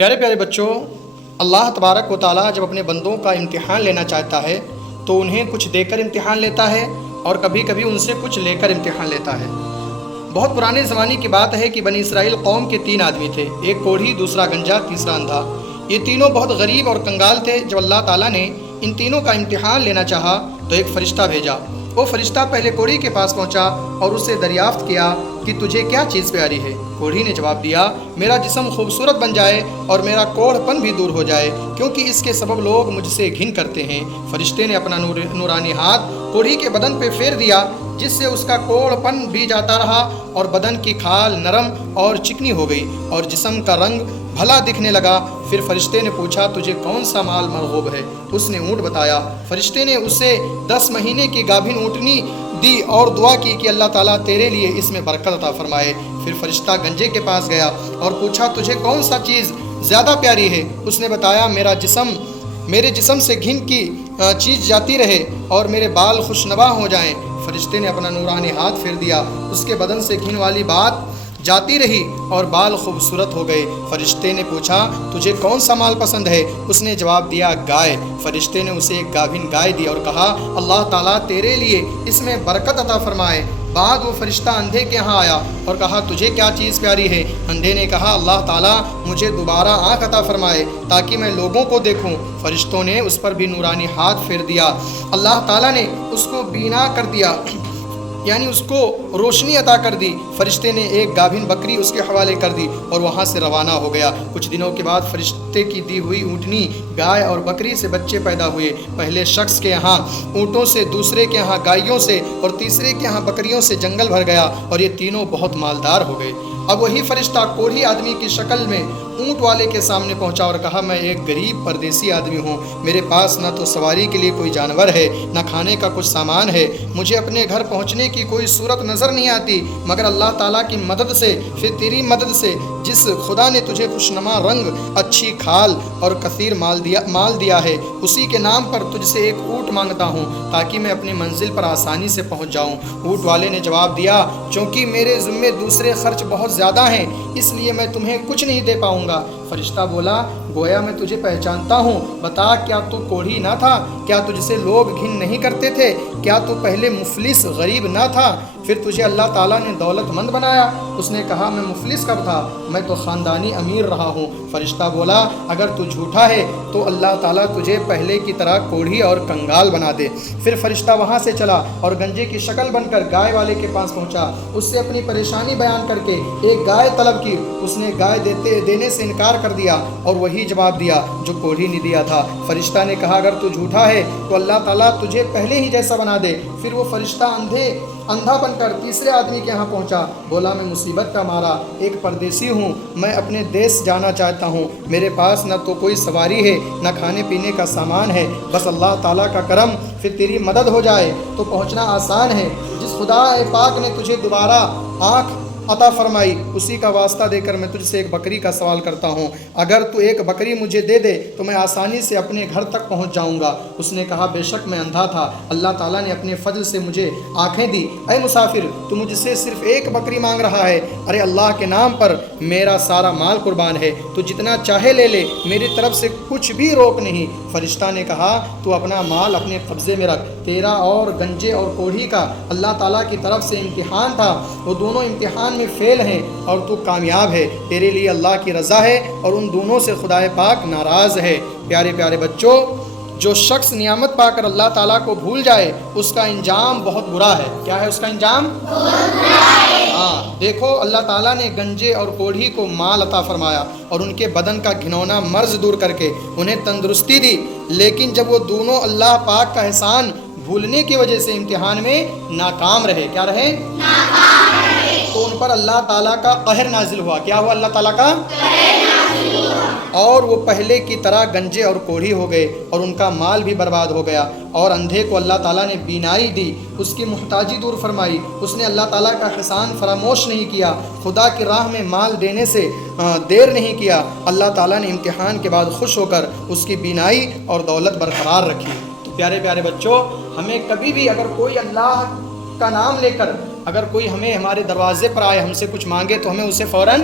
پیارے پیارے بچوں، اللہ تبارک و تعالیٰ جب اپنے بندوں کا امتحان لینا چاہتا ہے تو انہیں کچھ دے کر امتحان لیتا ہے اور کبھی کبھی ان سے کچھ لے کر امتحان لیتا ہے۔ بہت پرانے زمانے کی بات ہے کہ بنی اسرائیل قوم کے 3 آدمی تھے، ایک کوڑھی، دوسرا گنجا، تیسرا اندھا۔ یہ تینوں بہت غریب اور کنگال تھے۔ جب اللہ تعالیٰ نے ان تینوں کا امتحان لینا چاہا تو ایک فرشتہ بھیجا۔ وہ فرشتہ پہلے کوڑھی کے پاس پہنچا اور اس سے دریافت کیا کہ تجھے کیا چیز پیاری ہے؟ کوڑھی نے جواب دیا، میرا جسم خوبصورت بن جائے اور میرا کوڑھ پن بھی دور ہو جائے، کیونکہ اس کے سبب لوگ مجھ سے گھن کرتے ہیں۔ فرشتے نے اپنا نورانی ہاتھ کوڑھی کے بدن پہ پھیر دیا، جس سے اس کا کوڑھ پن بھی جاتا رہا اور بدن کی کھال نرم اور چکنی ہو گئی اور جسم کا رنگ بھلا دکھنے لگا۔ پھر فرشتے نے پوچھا، تجھے کون سا مال مرغوب ہے؟ اس نے اونٹ بتایا۔ فرشتے نے اسے 10 مہینے کی گابھن اونٹنی دی اور دعا کی کہ اللہ تعالیٰ تیرے لیے اس میں برکت عطا فرمائے۔ پھر فرشتہ گنجے کے پاس گیا اور پوچھا، تجھے کون سا چیز زیادہ پیاری ہے؟ اس نے بتایا، میرے جسم سے گھن کی چیز جاتی رہے اور میرے بال خوشنوا ہو جائیں۔ فرشتے نے اپنا نورانی ہاتھ پھیر دیا، اس کے بدن سے گھن والی بات جاتی رہی اور بال خوبصورت ہو گئے۔ فرشتے نے پوچھا، تجھے کون سا مال پسند ہے؟ اس نے جواب دیا، گائے۔ فرشتے نے اسے ایک گابھن گائے دی اور کہا، اللہ تعالیٰ تیرے لیے اس میں برکت عطا فرمائے۔ بعد وہ فرشتہ اندھے کے ہاں آیا اور کہا، تجھے کیا چیز پیاری ہے؟ اندھے نے کہا، اللہ تعالیٰ مجھے دوبارہ آنکھ عطا فرمائے تاکہ میں لوگوں کو دیکھوں۔ فرشتوں نے اس پر بھی نورانی ہاتھ پھیر دیا۔ اللہ تعالیٰ نے اس کو بینا کر دیا، یعنی اس کو روشنی عطا کر دی۔ فرشتے نے ایک گابھن بکری اس کے حوالے کر دی اور وہاں سے روانہ ہو گیا۔ کچھ دنوں کے بعد فرشتے کی دی ہوئی اونٹنی، گائے اور بکری سے بچے پیدا ہوئے۔ پہلے شخص کے یہاں اونٹوں سے، دوسرے کے یہاں گائیوں سے اور تیسرے کے یہاں بکریوں سے جنگل بھر گیا اور یہ تینوں بہت مالدار ہو گئے۔ اب وہی فرشتہ کوڑھی آدمی کی شکل میں اونٹ والے کے سامنے پہنچا اور کہا، میں ایک غریب پردیسی آدمی ہوں، میرے پاس نہ تو سواری کے لیے کوئی جانور ہے، نہ کھانے کا کچھ سامان ہے، مجھے اپنے گھر پہنچنے کی کوئی صورت نظر نہیں آتی مگر اللہ تعالیٰ کی مدد سے، پھر تیری مدد سے، جس خدا نے تجھے خوشنما رنگ، اچھی کھال اور کثیر مال دیا ہے، اسی کے نام پر تجھ سے ایک اونٹ مانگتا ہوں تاکہ میں اپنی منزل پر آسانی سے پہنچ جاؤں۔ اونٹ والے نے جواب دیا، چونکہ میرے ذمے دوسرے خرچ بہت زیادہ ہیں، اس لیے میں تمہیں کچھ نہیں دے پاؤں گا۔ فرشتہ بولا، گویا میں تجھے پہچانتا ہوں، بتا کیا تو کوڑھی نہ تھا؟ کیا تجھ سے لوگ گھن نہیں کرتے تھے؟ کیا تو پہلے مفلس غریب نہ تھا؟ پھر تجھے اللہ تعالیٰ نے دولت مند بنایا؟ اس نے کہا، میں مفلس کب تھا؟ میں تو خاندانی امیر رہا ہوں۔ فرشتہ بولا، اگر تو جھوٹا ہے تو اللہ تعالیٰ تجھے پہلے کی طرح کوڑھی اور کنگال بنا دے۔ پھر فرشتہ وہاں سے چلا اور گنجے کی شکل بن کر گائے والے کے پاس پہنچا۔ اس سے اپنی پریشانی بیان کر کے ایک گائے طلب کی۔ اس نے گائے دینے سے انکار کر دیا اور وہی جواب دیا جو کوڑھی نے دیا تھا۔ فرشتہ نے کہا، اگر تو جھوٹا ہے تو اللہ تعالیٰ تجھے پہلے ہی جیسا بنا دے۔ پھر وہ فرشتہ اندھا بن کر تیسرے آدمی کے ہاں پہنچا۔ بولا، میں مصیبت کا مارا ایک پردیسی ہوں، میں اپنے دیس جانا چاہتا ہوں، میرے پاس نہ تو کوئی سواری ہے نہ کھانے پینے کا سامان ہے، بس اللہ تعالیٰ کا کرم، پھر تیری مدد ہو جائے تو پہنچنا آسان ہے۔ جس خدا پاک نے تجھے دوبارہ آنکھ عطا فرمائی، اسی کا واسطہ دے کر میں تجھ سے ایک بکری کا سوال کرتا ہوں، اگر تو ایک بکری مجھے دے دے تو میں آسانی سے اپنے گھر تک پہنچ جاؤں گا۔ اس نے کہا، بے شک میں اندھا تھا، اللہ تعالیٰ نے اپنے فضل سے مجھے آنکھیں دی۔ اے مسافر، تو مجھ سے صرف ایک بکری مانگ رہا ہے؟ ارے اللہ کے نام پر میرا سارا مال قربان ہے، تو جتنا چاہے لے لے، میری طرف سے کچھ بھی روک نہیں۔ فرشتہ نے کہا، تو اپنا مال اپنے قبضے میں رکھ، تیرا اور گنجے اور کوڑھی کا اللہ تعالیٰ کی طرف سے امتحان تھا، وہ دونوں امتحان میں فیل ہیں اور تو کامیاب ہے، تیرے لیے اللہ کی رضا ہے اور ان دونوں سے خدا پاک ناراض ہے۔ پیارے پیارے بچوں، جو شخص نعمت پا کر اللہ تعالیٰ کو بھول جائے اس کا انجام بہت برا ہے۔ کیا ہے اس کا انجام؟ بہت برا ہے۔ ہاں، دیکھو اللہ تعالیٰ نے گنجے اور کوڑھی کو مال عطا فرمایا اور ان کے بدن کا گھنونا مرض دور کر کے انہیں تندرستی دی، لیکن جب وہ دونوں اللہ پاک کا احسان بھولنے کی وجہ سے امتحان میں ناکام رہے، کیا رہے؟ ناکام رہے، تو ان پر اللہ تعالیٰ کا قہر نازل ہوا۔ کیا ہوا؟ اللہ تعالیٰ کا قہر نازل ہوا اور وہ پہلے کی طرح گنجے اور کوڑھی ہو گئے اور ان کا مال بھی برباد ہو گیا۔ اور اندھے کو اللہ تعالیٰ نے بینائی دی، اس کی محتاجی دور فرمائی، اس نے اللہ تعالیٰ کا احسان فراموش نہیں کیا، خدا کی راہ میں مال دینے سے دیر نہیں کیا۔ اللہ تعالیٰ نے امتحان کے بعد خوش ہو کر اس کی بینائی اور دولت برقرار رکھی۔ تو پیارے پیارے بچوں، ہمیں کبھی بھی اگر کوئی اللہ کا نام لے کر اگر کوئی ہمارے دروازے پر آئے، ہم سے کچھ مانگے تو ہمیں اسے فوراً